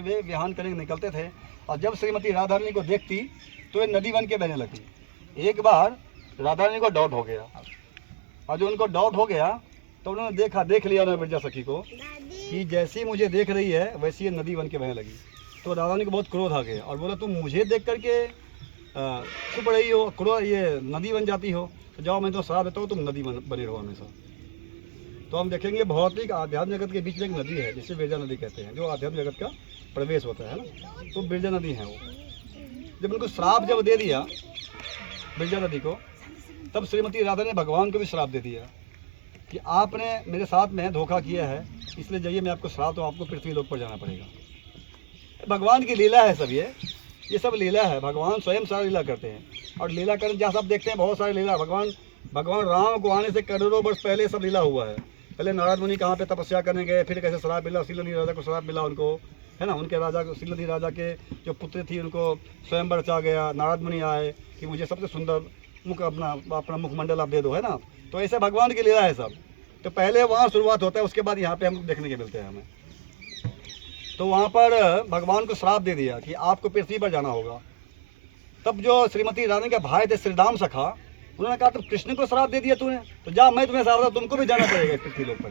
वे विहान करने निकलते थे और जब श्रीमती राधा रानी को देखती तो ये नदी बन के बहने लगती। एक बार राधा रानी को डाउट हो गया और जो उनको डाउट हो गया तो उन्होंने देख लिया उन्होंने विरजा सखी को कि जैसी मुझे देख रही है वैसी ये नदी बन के बहने लगी। तो राधा रानी को बहुत क्रोध आ गया और बोला तुम मुझे देख करके चुप रही हो, क्रोध ये नदी बन जाती हो, तो जाओ मैं तो श्राप देता हूँ तुम नदी बनी रहो हमेशा। तो हम देखेंगे भौतिक आध्यात्म जगत के बीच में एक नदी है जिसे बिरजा नदी कहते हैं, जो आध्यात्म जगत का प्रवेश होता है ना, तो बिरजा नदी है वो। जब उनको श्राप जब दे दिया बिरजा नदी को, तब श्रीमती राधा ने भगवान को भी श्राप दे दिया कि आपने मेरे साथ में धोखा किया है, इसलिए जाइए मैं आपको श्राप, तो आपको पृथ्वी लोक पर जाना पड़ेगा। भगवान की लीला है सब, ये सब लीला है। भगवान स्वयं सारा लीला करते हैं और लीला करने जहाँ सब देखते हैं बहुत सारे लीला। भगवान राम को आने से करोड़ों वर्ष पहले सब लीला हुआ है। पहले नारद मुनि कहाँ पे तपस्या करने गए, फिर कैसे श्राप मिला, शीलवती राजा को श्राप मिला उनको, है ना, उनके राजा को, शीलवती राजा के जो पुत्र थी उनको स्वयंवर रचा गया। नारद मुनि आए कि मुझे सबसे सुंदर मुख अपना मुखमंडल आप दे दो, है ना। तो ऐसे भगवान की लीला है सब। तो पहले वहाँ शुरुआत होता है, उसके बाद यहाँ पे हम देखने के मिलते हैं हमें। तो वहाँ पर भगवान को श्राप दे दिया कि आपको पृथ्वी पर जाना होगा। तब जो श्रीमती रानी के भाई थे श्रीराम सखा, उन्होंने कहा तुम कृष्ण को श्राप दे दिया तूने, तो जा मैं तुम्हें श्राप, तुमको भी जाना पड़ेगा पृथ्वी लोक पर।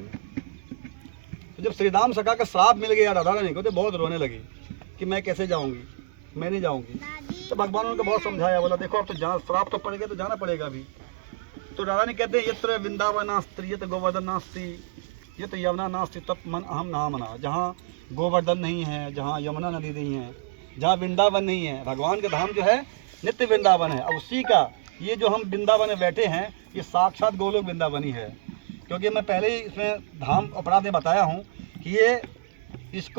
तो जब श्रीराम सखा का श्राप मिल गया राधा रानी को, तो बहुत रोने लगी कि मैं कैसे जाऊंगी, मैं नहीं जाऊंगी। तो भगवान ने उनको बहुत समझाया, बोला देखो अब तो जाना, श्राप तो पड़ेगा तो जाना पड़ेगा अभी। तो राधा रानी कहते हैं यत्र वृंदावन नास्ति यत गोवर्धन नास्ति यत यमुना नास्ति तत् मन अहम ना मना। जहाँ गोवर्धन नहीं है, जहाँ यमुना नदी नहीं है, जहाँ वृंदावन नहीं है, भगवान का धाम जो है नित्य वृंदावन है। अब उसी का ये जो हम वृंदावन में बैठे हैं, ये साक्षात गोलोक वृंदावन ही है। क्योंकि मैं पहले ही इसमें धाम अपराध में बताया हूँ कि इस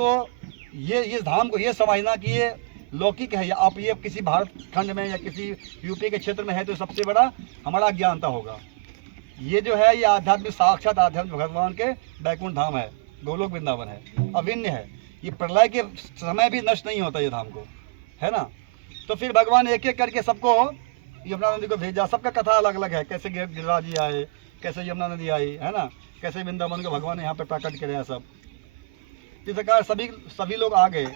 धाम को ये समझना कि ये लौकिक है, या आप ये किसी भारत खंड में या किसी यूपी के क्षेत्र में है तो सबसे बड़ा हमारा अज्ञानता होगा। ये जो है ये आध्यात्मिक, साक्षात आध्यात्मिक भगवान के बैकुंठ धाम है, गोलोक वृंदावन है, अभिन्न है। ये प्रलय के समय भी नष्ट नहीं होता ये धाम को, है ना। तो फिर भगवान एक एक करके सबको यमुना नदी को भेजा। सबका कथा अलग अलग है, कैसे गिरिराज जी आए, कैसे यमुना नदी आई, है ना, कैसे वृंदावन को भगवान ने यहाँ पे प्रकट करे हैं सब। इस प्रकार सभी लोग आ गए।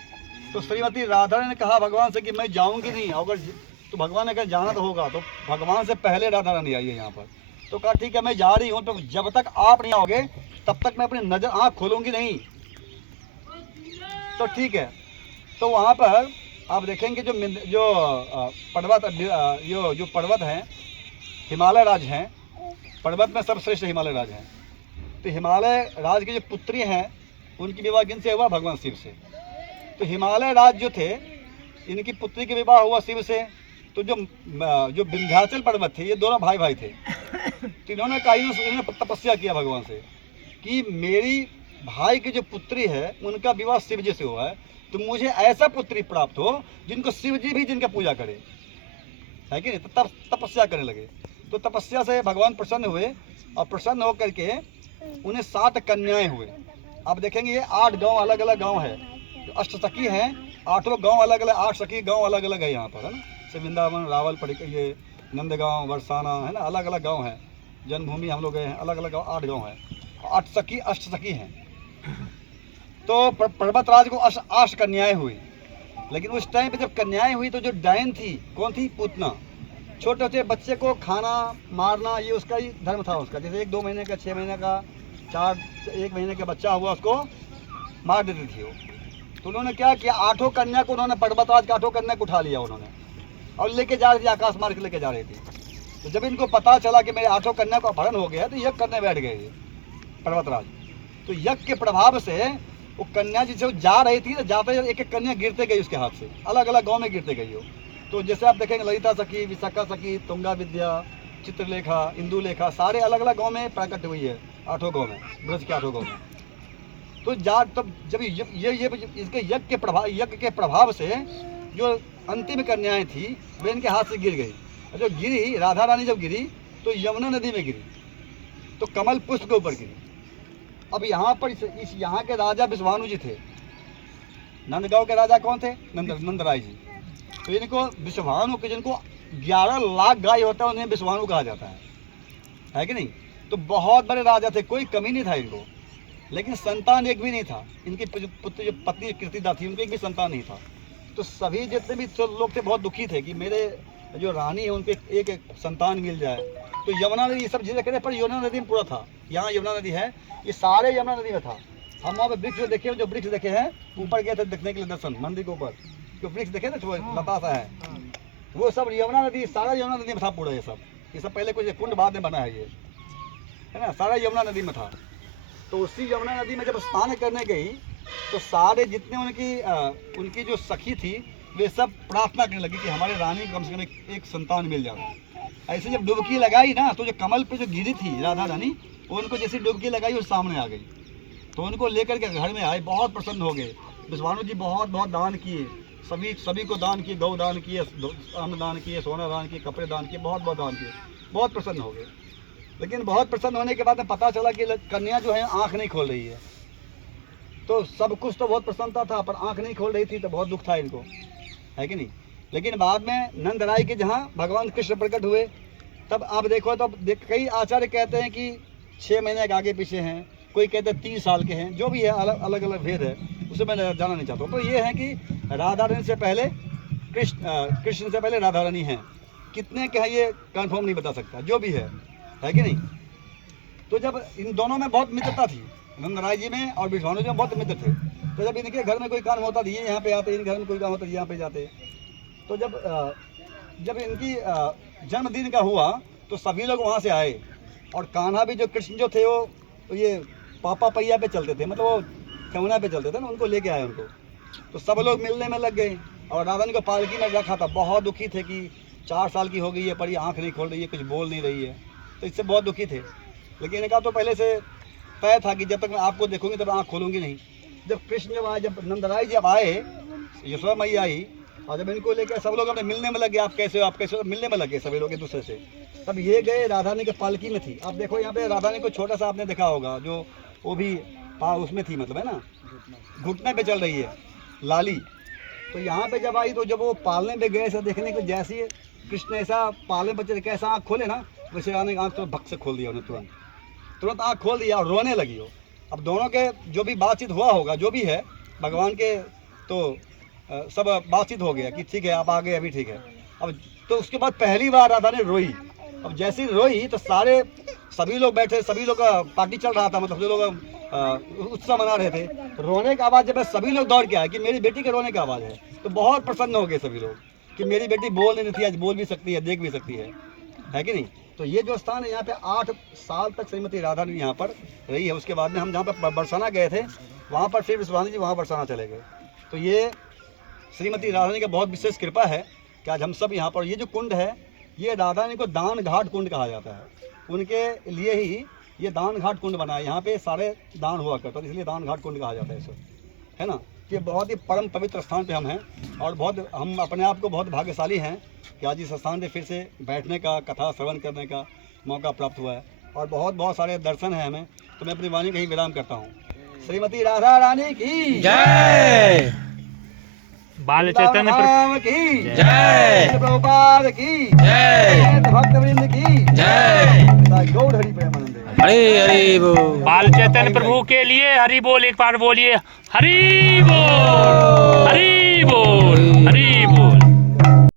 तो श्रीमती राधा ने कहा भगवान से कि मैं जाऊँगी नहीं, अगर तो भगवान ने कहा जाना तो होगा। तो भगवान से पहले राधा रानी आई है यहाँ पर। तो कहा ठीक है मैं जा रही हूँ, तो जब तक आप नहीं आओगे तब तक मैं अपनी नजर आँख खोलूँगी नहीं। तो ठीक है। तो वहाँ पर आप देखेंगे जो पर्वत हैं, हिमालय राज हैं, पर्वत में सर्वश्रेष्ठ हिमालय राज हैं। तो हिमालय राज की जो पुत्री हैं उनकी विवाह किनसे हुआ? भगवान शिव से। तो हिमालय राज जो थे इनकी पुत्री के विवाह हुआ शिव से। तो जो विंध्याचल पर्वत थे, ये दोनों भाई थे। तो इन्होंने तपस्या किया भगवान से कि मेरी भाई की जो पुत्री है उनका विवाह शिव जी से हुआ है, तो मुझे ऐसा पुत्री प्राप्त हो जिनको शिव जी भी जिनका पूजा करे, है कि नहीं। तो तब तपस्या करने लगे। तो तपस्या से भगवान प्रसन्न हुए और प्रसन्न होकर के उन्हें 7 कन्याएं हुए। आप देखेंगे ये 8 गांव अलग अलग गांव है, जो अष्टसखी हैं, 8 गांव अलग अलग, 8 सखी गांव अलग अलग है यहाँ पर, है ना। से वृंदावन, रावल, ये नंदगांव, बरसाना, है ना, अलग अलग गाँव है। जन्मभूमि हम लोग गए हैं, अलग अलग गाँव, 8 गाँव है, 8 अष्टसखी हैं। तो पर्वतराज को 8 कन्याएं हुई। लेकिन उस टाइम पे जब कन्याएं हुई तो जो डायन थी, कौन थी? पूतना। छोटे छोटे बच्चे को खाना मारना ये उसका ही धर्म था उसका। जैसे 1-2 महीने का, 6 महीने का, 1 महीने का बच्चा हुआ उसको मार देती थी वो। तो उन्होंने क्या किया, 8 कन्या को उन्होंने, पर्वतराज के 8 कन्या को उठा लिया उन्होंने और लेके जा रही थी, आकाश मार्ग लेके जा रही थी। तो जब इनको पता चला कि मेरे 8 कन्या को अपहरण हो गया तो यज्ञ करने बैठ गए पर्वतराज। तो यज्ञ के प्रभाव से वो कन्या जिसे वो जा रही थी, तो जाते एक एक कन्या गिरते गई उसके हाथ से, अलग अलग गांव में गिरते गई हो। तो जैसे आप देखेंगे ललिता सखी, विशाखा सखी, तुंगा विद्या, चित्रलेखा, इंदुलेखा, सारे अलग अलग गांव में प्रकट हुई है, 8 गांव में, ब्रज के 8 गांव में। तो तब जब ये इसके यज्ञ के प्रभाव से जो अंतिम कन्याएं थी वे इनके हाथ से गिर गई। जो गिरी, राधा रानी जब गिरी तो यमुना नदी में गिरी, तो कमल पुष्प के ऊपर गिरी। अब यहाँ पर इस यहाँ के राजा विश्वानु जी थे। नंदगांव के राजा कौन थे? नंदराय जी। तो इनको विश्वानु के, जिनको 11 लाख गाय होता है, उन्हें विश्वानु कहा जाता है कि नहीं। तो बहुत बड़े राजा थे, कोई कमी नहीं था इनको। लेकिन संतान एक भी नहीं था। इनकी पुत्र जो पत्नी कीर्तिदा थी उनको एक भी संतान नहीं था। तो सभी जितने भी लोग थे बहुत दुखी थे कि मेरे जो रानी है उनको एक एक संतान मिल जाए। तो यमुना नदी ये सब चीज़ें करे, पर यमुना नदी में पूरा था। यहाँ यमुना नदी है, ये सारे यमुना नदी में था। हम वहाँ पे वृक्ष देखे, जो वृक्ष देखे हैं, ऊपर गए थे देखने के लिए दर्शन, मंदिर के ऊपर जो वृक्ष देखे ना, जो लता सा है, वो सब यमुना नदी, सारा यमुना नदी में था पूरा। ये सब पहले कुछ कुंड बाद में बना है, ये है ना, सारा यमुना नदी में था। तो उसी यमुना नदी में जब स्नान करने गई तो सारे जितने उनकी जो सखी थी वे सब प्रार्थना करने लगी कि हमारे रानी को कम से कम एक संतान मिल जाए। ऐसे जब डुबकी लगाई ना, तो जो कमल पे जो गिरी थी राधा रानी, उनको जैसी डुबकी लगाई वो सामने आ गई। तो उनको लेकर के घर में आए, बहुत प्रसन्न हो गए। विश्वामित्र जी बहुत बहुत दान किए, सभी को दान किए, गौ दान किए, अन्न दान किए, सोना दान किए, कपड़े दान किए, बहुत बहुत दान किए, बहुत प्रसन्न हो गए। लेकिन बहुत प्रसन्न होने के बाद पता चला कि कन्या जो है आँख नहीं खोल रही है। तो सब कुछ तो बहुत प्रसन्नता था, पर आँख नहीं खोल रही थी, तो बहुत दुख था इनको, है कि नहीं। लेकिन बाद में नंदराय के जहाँ भगवान कृष्ण प्रकट हुए, तब आप देखो तो कई आचार्य कहते हैं कि 6 महीने के आगे पीछे हैं, कोई कहते हैं 30 साल के हैं, जो भी है अलग अलग भेद है, उसे मैं जाना नहीं चाहता हूँ। तो ये है कि राधा रानी से पहले कृष्ण से पहले राधा रानी हैं। कितने के हैं ये कंफर्म नहीं बता सकता, जो भी है कि नहीं। तो जब इन दोनों में बहुत मित्रता थी, नंदराय जी में और विश्वामित्र जी में बहुत मित्र थे। तो जब इनके घर में कोई काम होता था ये यहाँ पे आते, इन घर में कोई काम होता था यहाँ पे जाते। तो जब इनकी जन्मदिन का हुआ तो सभी लोग वहाँ से आए, और कान्हा भी, जो कृष्ण जो थे वो तो ये पापा पहिया पे चलते थे, मतलब वो कमुना पे चलते थे ना, उनको लेके आए उनको। तो सब लोग मिलने में लग गए, और राधा ने को पालकी में रखा था। बहुत दुखी थे कि 4 साल की हो गई है पर ये आँख नहीं खोल रही है, कुछ बोल नहीं रही है, तो इससे बहुत दुखी थे। लेकिन इनका तो पहले से तय था कि जब तक मैं आपको देखूंगी तब आँख खोलूंगी नहीं। जब कृष्ण जब आए, जब नंदराय जब आए, यशोदा मैया आई, और जब इनको लेकर सब लोग अपने मिलने में लगे, आप कैसे हो, मिलने में लगे सभी लोग एक दूसरे से। तब ये गए, राधा रानी के पालकी में थी। आप देखो यहाँ पे राधा रानी को छोटा सा आपने देखा होगा, जो वो भी उसमें थी, मतलब है ना, घुटने पे चल रही है लाली। तो यहाँ पे जब आई, तो जब वो पालने पे गए, ऐसा देखने को, जैसे कृष्ण ऐसा पालने पर कैसा आँख खोले ना, वैसे राधा ने आँख तो भक्त से खोल दिया, उन्हें तुरंत आँख खोल दिया और रोने लगी हो। अब दोनों के जो भी बातचीत हुआ होगा, जो भी है भगवान के, तो सब बातचीत हो गया कि ठीक है आप आ गए, अभी ठीक है। अब तो उसके बाद पहली बार राधा ने रोई। अब जैसे रोई तो सभी लोग बैठे, सभी लोग का पार्टी चल रहा था, मतलब सभी लोग उत्सव मना रहे थे। तो रोने की आवाज़ जब सभी लोग दौड़ के आए कि मेरी बेटी के रोने की आवाज़ है, तो बहुत प्रसन्न हो गए सभी लोग कि मेरी बेटी बोल नहीं थी, आज बोल भी सकती है, देख भी सकती है कि नहीं। तो ये जो स्थान है, यहाँ पे 8 साल तक श्रीमती राधा रानी यहाँ पर रही है। उसके बाद में हम जहाँ पर बरसाना गए थे, वहाँ पर फिर विश्वामित्र जी वहाँ बरसाना चले गए। तो ये श्रीमती राधा रानी का बहुत विशेष कृपा है कि आज हम सब यहाँ पर, ये जो कुंड है, ये राधा रानी को दान घाट कुंड कहा जाता है। उनके लिए ही ये दान घाट कुंड बना है। यहाँ पे सारे दान हुआ करता है, इसलिए दान घाट कुंड कहा जाता है इसे, है ना। ये बहुत ही परम पवित्र स्थान पे हम हैं, और बहुत हम अपने आप को बहुत भाग्यशाली हैं कि आज इस स्थान पे फिर से बैठने का, कथा श्रवण करने का मौका प्राप्त हुआ है, और बहुत बहुत सारे दर्शन हैं हमें। तो मैं अपनी वाणी कहीं विराम करता हूँ। श्रीमती राधा रानी की जय, बाल चैतन्य की जय, प्रभुपाद की जय, भक्तवृंद की जय, गौड़ हरि प्रेमानंद। हरि हरि बोल। बाल चैतन्य प्रभु के लिए हरि बोल, एक बार बोलिए हरि बोल, हरि